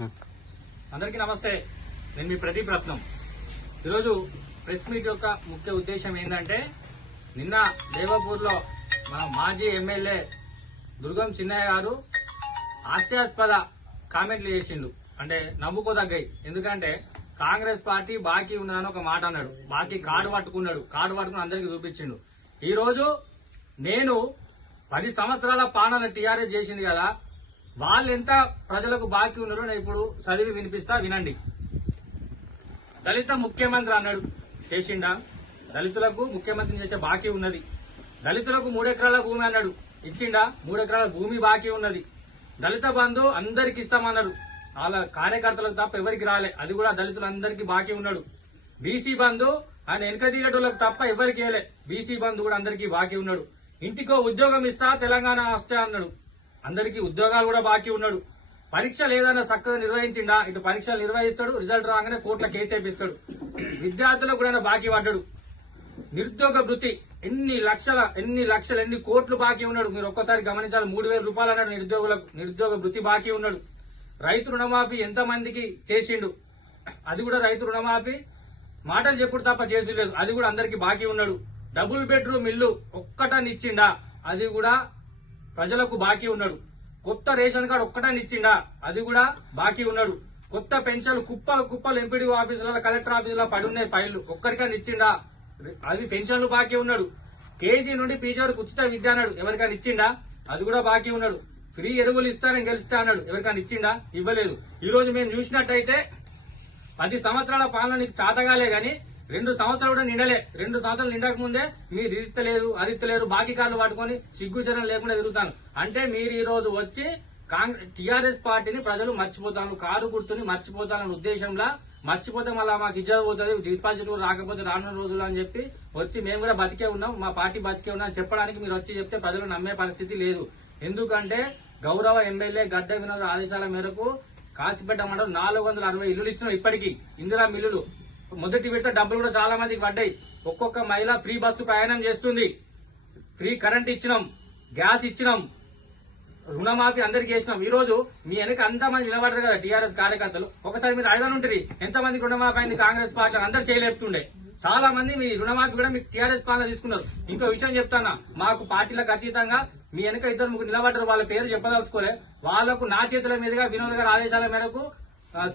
అందరికీ నమస్తే. నేను మీ ప్రదీప్ రత్నం. ఈరోజు ప్రెస్ మీట్ యొక్క ముఖ్య ఉద్దేశం ఏంటంటే నిన్న దేవపూర్లో మన మాజీ ఎమ్మెల్యే దుర్గం చిన్నయ్య గారు హాస్యాస్పద కామెంట్లు చేసిండు. అంటే నమ్ముకోదగ్గాయి ఎందుకంటే కాంగ్రెస్ పార్టీ బాకీ ఉన్నదని ఒక మాట అన్నాడు. బాకీ కార్డు పట్టుకున్నాడు. కార్డు పట్టుకుని అందరికి చూపించిండు. ఈ రోజు నేను పది సంవత్సరాల పాలన టీఆర్ఎస్ చేసింది కదా వాళ్ళు ఎంత ప్రజలకు బాకీ ఉన్నారో నేను ఇప్పుడు చదివి వినిపిస్తా వినండి. దళిత ముఖ్యమంత్రి అన్నాడు చేసిండా? దళితులకు ముఖ్యమంత్రి చేసే బాకీ ఉన్నది. దళితులకు మూడెకరాల భూమి అన్నాడు ఇచ్చిండా? మూడెకరాల భూమి బాకీ ఉన్నది. దళిత బంధు అందరికి ఇస్తామన్నాడు. వాళ్ళ కార్యకర్తలకు తప్ప ఎవరికి రాలే అది కూడా దళితులందరికీ బాకీ ఉన్నాడు. బీసీ బంధు ఆయన వెనక దిగేటోళ్ళకి తప్ప ఎవరికి వేయలే బీసీ బంధు కూడా అందరికీ బాకీ ఉన్నాడు. ఇంటికో ఉద్యోగం ఇస్తా తెలంగాణ వస్తే అన్నాడు. అందరికీ ఉద్యోగాలు కూడా బాకీ ఉన్నాడు. పరీక్షలు ఏదైనా చక్కగా నిర్వహించిండా ఇటు పరీక్షలు నిర్వహిస్తాడు రిజల్ట్ రాగానే కోట్ల కేసు వేపిస్తాడు. విద్యార్థులకు కూడా బాకీ పడ్డాడు. నిరుద్యోగ వృత్తి ఎన్ని లక్షల ఎన్ని లక్షలు ఎన్ని కోట్లు బాకీ ఉన్నాడు. మీరు ఒక్కసారి గమనించాలి మూడు వేల రూపాయలు అన్నాడు నిరుద్యోగులకు నిరుద్యోగ వృత్తి బాకీ ఉన్నాడు. రైతు రుణమాఫీ ఎంత మందికి చేసిండు? అది కూడా రైతు రుణమాఫీ. మాటలు చెప్పుడు తప్ప చేసి లేదు. అది కూడా అందరికి బాకీ ఉన్నాడు. డబుల్ బెడ్రూమ్ ఇల్లు ఒక్కటనిచ్చిండా? ఇచ్చిండా అది కూడా ప్రజలకు బాకీ ఉన్నాడు. కొత్త రేషన్ కార్డు ఒక్కటాన్ని ఇచ్చిండా? అది కూడా బాకీ ఉన్నాడు. కొత్త పెన్షన్లు కుప్పలు కుప్పలు ఎంపీడీ ఆఫీసులలో కలెక్టర్ ఆఫీసులో పడి ఉన్నాయి ఫైళ్ళు ఒక్కరికైనా ఇచ్చిండా? అది పెన్షన్లు బాకీ ఉన్నాడు. కేజీ నుండి పీజీ వరకు ఉచిత విద్య అన్నాడు. ఎవరికైనా ఇచ్చిండా? అది కూడా బాకీ ఉన్నాడు. ఫ్రీ ఎరువులు ఇస్తానని గెలిస్తా అన్నాడు. ఎవరికైనా ఇచ్చిండా? ఇవ్వలేదు. ఈ రోజు మేము చూసినట్టయితే పది సంవత్సరాల పాలన నీకు చాతగాలే కానీ రెండు సంవత్సరాలు కూడా నిండలే. రెండు సంవత్సరాలు నిండక ముందే మీరు ఇత్తలేరు అదిత్తలేరు బాకీ కార్డు పట్టుకొని సిగ్గుచరం లేకుండా తిరుగుతాను. అంటే మీరు ఈ రోజు వచ్చి కాంగ్రెస్ టీఆర్ఎస్ పార్టీని ప్రజలు మర్చిపోతాను కారు గుర్తుని మర్చిపోతానన్న ఉద్దేశంలో మర్చిపోతే మళ్ళీ మాకు ఇజ్జత పోతుంది డిపాజిట్ రాకపోతే రానున్న రోజులు అని చెప్పి వచ్చి మేము కూడా బతికే ఉన్నాం మా పార్టీ బతికే ఉన్నాం చెప్పడానికి మీరు వచ్చి చెప్తే ప్రజలు నమ్మే పరిస్థితి లేదు. ఎందుకంటే గౌరవ ఎమ్మెల్యే గడ్డ వినోద్ ఆదేశాల మేరకు కాసిపేట మండలం నాలుగు వందల అరవై ఇల్లులు ఇచ్చినాం ఇప్పటికీ. ఇందిరా మిల్లులు. మొదటి విడత డబ్బులు కూడా చాలా మందికి పడ్డాయి. ఒక్కొక్క మహిళ ఫ్రీ బస్సు ప్రయాణం చేస్తుంది. ఫ్రీ కరెంట్ ఇచ్చినాం గ్యాస్ ఇచ్చినాం రుణమాఫీ అందరికి చేసినాం. ఈ రోజు మీ వెనక అంత మంది నిలబడరు కదా టీఆర్ఎస్ కార్యకర్తలు. ఒకసారి మీరు అడగను ఉంటుంది ఎంత రుణమాఫీ అయింది కాంగ్రెస్ పార్టీ అందరు చేయలేపుతుండే చాలా మంది మీ రుణమాఫీ కూడా మీకు టీఆర్ఎస్ పాలన తీసుకున్నారు. ఇంకో విషయం చెప్తానా మాకు పార్టీలకు అతీతంగా మీ వెనక ఇద్దరు ముగ్గురు నిలబడ్డారు వాళ్ళ పేరు చెప్పదలుచుకోలే. వాళ్ళకు నా చేతుల మీదుగా వినోద్ గారి ఆదేశాల మేరకు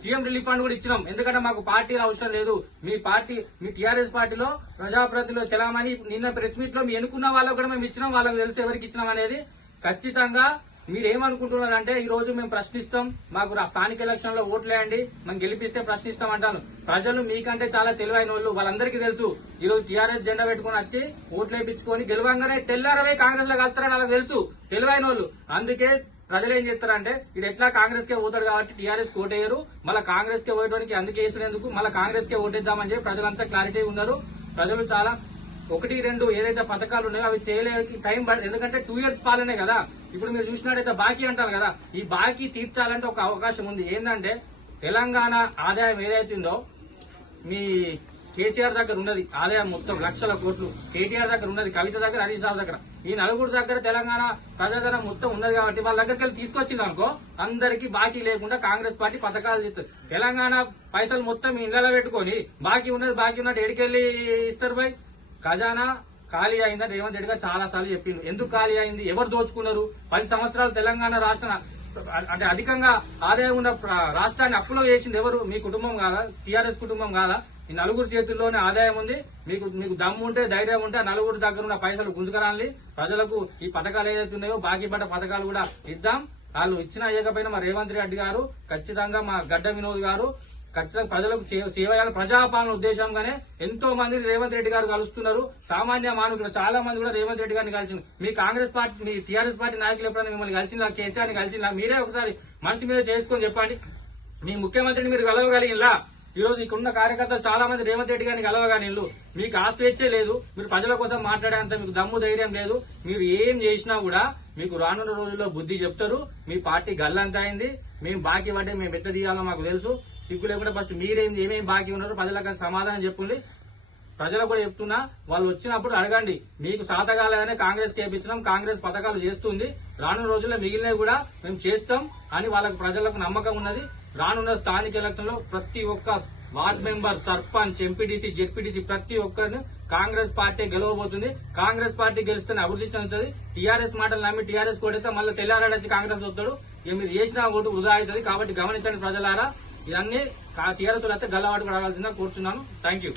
సీఎం రిలీఫ్ ఫండ్ కూడా ఇచ్చినాం. ఎందుకంటే మాకు పార్టీలు అవసరం లేదు. మీ పార్టీ మీ టీఆర్ఎస్ పార్టీలో ప్రజాప్రతిలో చలామణి నిన్న ప్రెస్ మీట్లో మీ ఎన్నుకున్న వాళ్ళకు కూడా మేము ఇచ్చినాం. వాళ్ళకి తెలుసు ఎవరికి ఇచ్చినాం అనేది. ఖచ్చితంగా మీరు ఏమనుకుంటున్నారంటే ఈ రోజు మేము ప్రశ్నిస్తాం. మాకు స్థానిక ఎలక్షన్లో ఓట్లేయండి మనం గెలిపిస్తే ప్రశ్నిస్తాం అంటాను ప్రజలు మీకంటే చాలా తెలివైన వాళ్ళు. వాళ్ళందరికీ తెలుసు. ఈ రోజు టీఆర్ఎస్ జెండా పెట్టుకుని వచ్చి ఓట్లు వేయించుకొని గెలవంగానే తెల్లారవే కాంగ్రెస్లో కలుతారని వాళ్ళకి తెలుసు. తెలివైన వాళ్ళు. అందుకే ప్రజలు ఏం చేస్తారంటే ఇది ఎట్లా కాంగ్రెస్ కే పోతాడు కాబట్టి టీఆర్ఎస్ ఓటేయరు మళ్ళీ కాంగ్రెస్ కే ఓటడానికి అందుకే వేసినందుకు మళ్ళీ కాంగ్రెస్ కే ఓటేద్దామని చెప్పి ప్రజలంతా క్లారిటీ ఉన్నారు. ప్రజలు చాలా ఒకటి రెండు ఏదైతే పథకాలు ఉన్నాయో అవి చేయలేక టైం పడుతుంది ఎందుకంటే టూ ఇయర్స్ పాలనే కదా. ఇప్పుడు మీరు చూసినట్టయితే బాకీ అంటారు కదా ఈ బాకీ తీర్చాలంటే ఒక అవకాశం ఉంది. ఏంటంటే తెలంగాణ ఆదాయం ఏదైతుందో మీ కేసీఆర్ దగ్గర ఉన్నది ఆదాయం మొత్తం లక్షల కోట్లు. కేటీఆర్ దగ్గర ఉన్నది కవిత దగ్గర హరీష్ రావు దగ్గర. ఈ నలుగురు దగ్గర తెలంగాణ ప్రజాధనం మొత్తం ఉన్నది కాబట్టి వాళ్ళ దగ్గరికి వెళ్ళి తీసుకొచ్చింది అనుకో అందరికీ బాకీ లేకుండా కాంగ్రెస్ పార్టీ పథకాలు చేస్తుంది తెలంగాణ పైసలు మొత్తం మీ పెట్టుకొని బాకీ ఉన్నది బాకీ ఉన్నట్టు ఎడికెళ్ళి ఇస్తారు బాయ్? ఖజానా ఖాళీ అయిందని రేవంత్ రెడ్డి గారు చాలా సార్లు చెప్పిండు. ఎందుకు ఖాళీ అయింది? ఎవరు దోచుకున్నారు? పది సంవత్సరాలు తెలంగాణ రాష్ట్ర అంటే అధికంగా ఆదాయం ఉన్న రాష్ట్రాన్ని అప్పులో చేసింది ఎవరు? మీ కుటుంబం కాదా? టీఆర్ఎస్ కుటుంబం కాదా? ఈ నలుగురు చేతుల్లోనే ఆదాయం ఉంది. మీకు మీకు దమ్ము ఉంటే ధైర్యం ఉంటే ఆ నలుగురు దగ్గర ఉన్న పైసలు గుంజుకరాలి ప్రజలకు ఈ పథకాలు ఏదైతే ఉన్నాయో బాకీ పడ్డ పథకాలు కూడా ఇద్దాం. వాళ్ళు ఇచ్చినా ఇవ్వకపోయినా మా రేవంత్ రెడ్డి గారు ఖచ్చితంగా మా గడ్డ వినోద్ గారు ఖచ్చితంగా ప్రజలకు సేవ చేయాలి ప్రజాపాలన ఉద్దేశంగానే ఎంతో మంది రేవంత్ రెడ్డి గారు కలుస్తున్నారు. సామాన్య మానవులు చాలా మంది కూడా రేవంత్ రెడ్డి గారిని కలిసింది మీ కాంగ్రెస్ పార్టీ మీ టీఆర్ఎస్ పార్టీ నాయకులు ఎప్పుడైనా మిమ్మల్ని కలిసిందా కేసీఆర్ని కలిసిందా మీరే ఒకసారి మనసు మీద చేసుకొని చెప్పండి. మీ ముఖ్యమంత్రిని మీరు కలవగలిగినలా ఈ రోజు కార్యకర్తలు చాలా మంది రేవంత్ రెడ్డి గారిని కలవగానిల్లు మీకు ఆ స్వేచ్ఛే లేదు. మీరు ప్రజల కోసం మాట్లాడేంత మీకు దమ్ము ధైర్యం లేదు. మీరు ఏం చేసినా కూడా మీకు రానున్న రోజుల్లో బుద్ధి చెప్తారు. మీ పార్టీ గల్లంత అయింది. మేము బాకీ పడ్డే మేము ఎట్లా తీయాలో మాకు తెలుసు. సిగ్గు లేకుండా ఫస్ట్ మీరేం ఏమేమి బాకీ ఉన్నారో ప్రజలకు సమాధానం చెప్పండి. ప్రజలకు కూడా చెప్తున్నా వాళ్ళు వచ్చినప్పుడు అడగండి. మీకు సాతగాలనే కాంగ్రెస్ చేపించడం కాంగ్రెస్ పథకాలు చేస్తుంది. రానున్న రోజుల్లో మిగిలినవి కూడా మేము చేస్తాం అని వాళ్ళకు ప్రజలకు నమ్మకం ఉన్నది. రానున్న స్థానిక ఎలక్షన్లో ప్రతి ఒక్క ward member sarpanch MPTC ZPTC ప్రతి ఒక్కరిని కాంగ్రెస్ పార్టీ గెలవబోతుంది. కాంగ్రెస్ పార్టీ గెలిస్తే అభివృద్ధి చెందుతుంది. టీఆర్ఎస్ మాటలు నమ్మి టీఆర్ఎస్ కొడితే మళ్ళీ తెల్లారాడచ్చి కాంగ్రెస్ వస్తాడు. ఇక మీరు చేసిన ఓటు వృధా అవుతుంది కాబట్టి గమనించండి ప్రజలారా. ఇవన్నీ టీఆర్ఎస్ అయితే గల్లవాటు కూడా కూర్చున్నాను. Thank you.